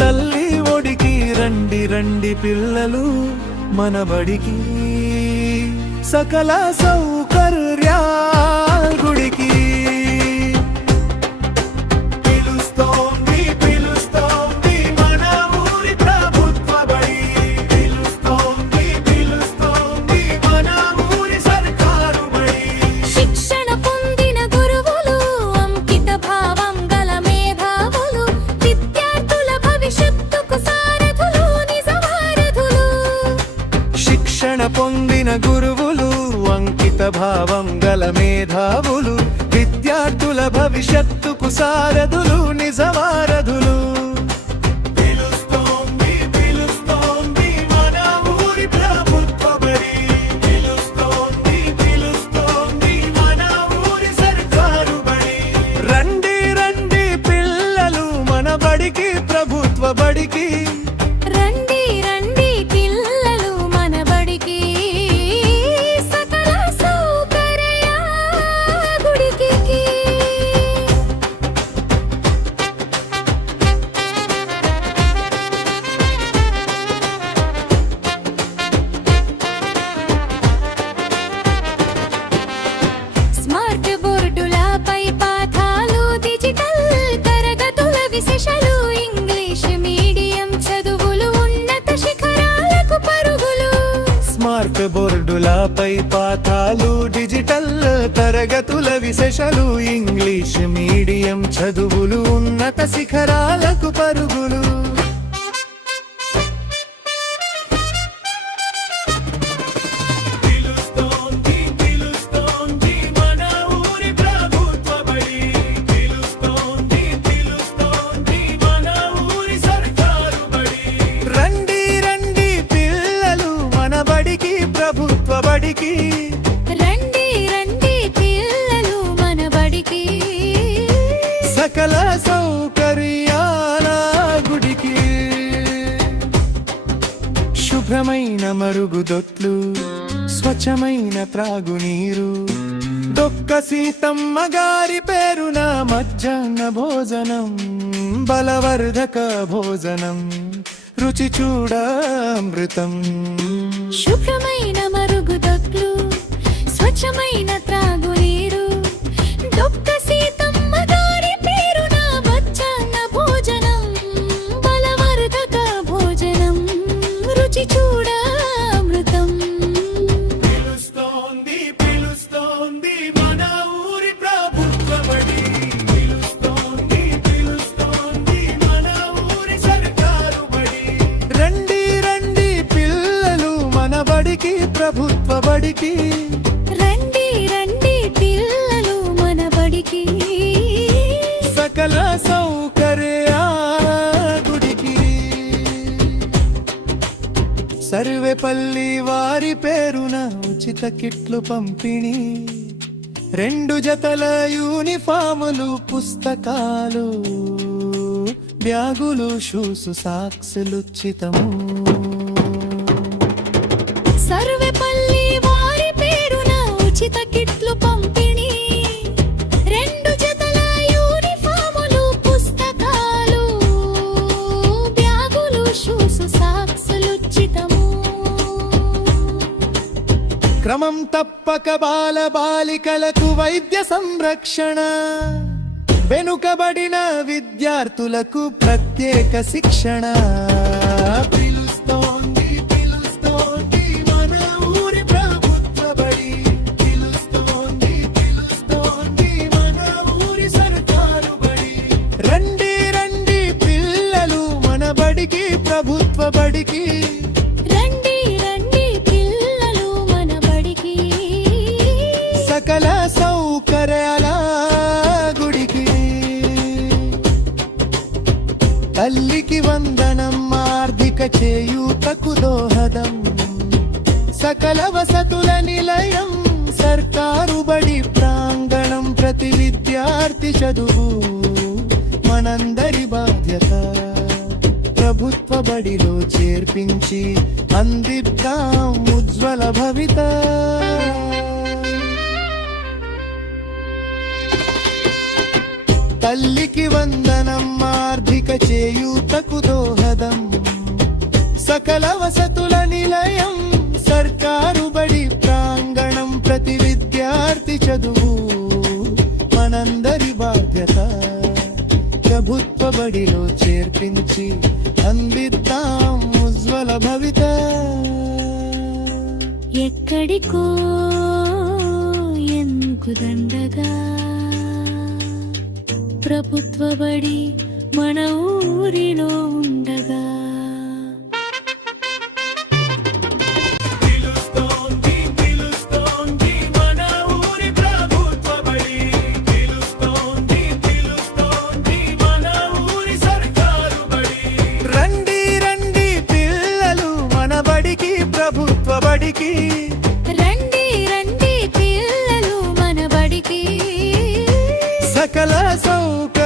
తల్లి ఒడికి రండి రండి పిల్లలు మన బడికి సకల సౌకర్యాల గుడికి పొందిన గురువులు అంకిత భావం గల మేధావులు విద్యార్థుల భవిష్యత్తుకు సారథులు నిజవారధులు పిలుస్తోంది పిలుస్తోంది మన ఊరి ప్రభుత్వ బడి పిలుస్తోంది పిలుస్తోంది మన ఊరి సర్కారు బడి రండి రండి పిల్లలు మన బడికి ప్రభుత్వ బడికి స్మార్ట్ బోర్డులపై పాఠాలు డిజిటల్ తరగతుల విశేషాలు ఇంగ్లీష్ మీడియం చదువులు ఉన్నత శిఖరాలకు పరుగులు ప్రభుత్వ బడికి రండి రండి పిల్లలు మన బడికి సకల సౌకర్యాల గుడికి శుభ్రమైన మరుగుదొడ్లు స్వచ్ఛమైన త్రాగునీరు దొక్క సీతమ్మ గారి పేరున మధ్యాహ్న భోజనం బలవర్ధక భోజనం రుచి చూడ అమృతం శుభ్రమైన మరుగుదొడ్లు స్వచ్ఛమైన త్రాగునీరు దొక్క సీతమ్మ గారి పేరున మధ్యాహ్న భోజనం బలవర్ధక భోజనం రుచి చూడ అమృతం పిలుస్తోంది పిలుస్తోంది మన ఊరి ప్రభుత్వ బడి పిలుస్తోంది పిలుస్తోంది మన ఊరి సర్కారు బడి రండి రండి పిల్లలు మన బడికి ప్రభుత్వ బడికి రండి రండి పిల్లలు మన బడికి సకల సౌకర్యాల గుడికి సర్వేపల్లి వారి పేరున ఉచిత కిట్లు పంపిణీ 2 జతల యూనిఫాములు పుస్తకాలు బ్యాగులు షూసు సాక్సులు ఉచితము సర్వేపల్లి వారి పేరున ఉచిత కిట్లు పంపిణీ 2 జతల యూనిఫాములు పుస్తకాలు బ్యాగులు షూసు సాక్సులు ఉచితము క్రమం తప్పక బాల బాలికలకు వైద్య సంరక్షణ వెనుకబడిన విద్యార్థులకు ప్రత్యేక శిక్షణ పిలుస్తోంది పిలుస్తోంది మన ఊరి ప్రభుత్వ బడి పిలుస్తోంది పిలుస్తోంది మన ఊరి సర్కారు బడి రండి రండి పిల్లలు మన బడికి ప్రభుత్వ బడికి రండి రండి పిల్లలు మన బడికి సకల సౌకర్యాల గుడికి తల్లికి వందనం ఆర్థిక చేయూతకు దోహదం సకల వసతుల నిలయం సర్కారు బడి ప్రాంగణం ప్రతి విద్యార్థి చదువు మనందరి బాధ్యత ప్రభుత్వ బడిలో చేర్పించి అందిద్దాం ఉజ్వల భవిత తల్లికి వందనం ఆర్థిక చేయూతకు దోహదం సకల వసతుల నిలయం సర్కారు బడి ప్రాంగణం ప్రతి విద్యార్థి చదువు మనందరి బాధ్యత ప్రభుత్వ బడిలో చేర్పించి అందిద్దాం ఉజ్వల భవిత ఎక్కడికో ఎందుకు దండగా ప్రభుత్వ బడి మన ఊరిలో ఉండగా పిలుస్తోంది పిలుస్తోంది మన ఊరి ప్రభుత్వ బడి పిలుస్తోంది పిలుస్తోంది మన ఊరి సర్కారు బడి రండి రండి పిల్లలు మన బడికి ప్రభుత్వ బడికి రండి రండి పిల్లలు మన బడికి సకల సౌకర్యాలతో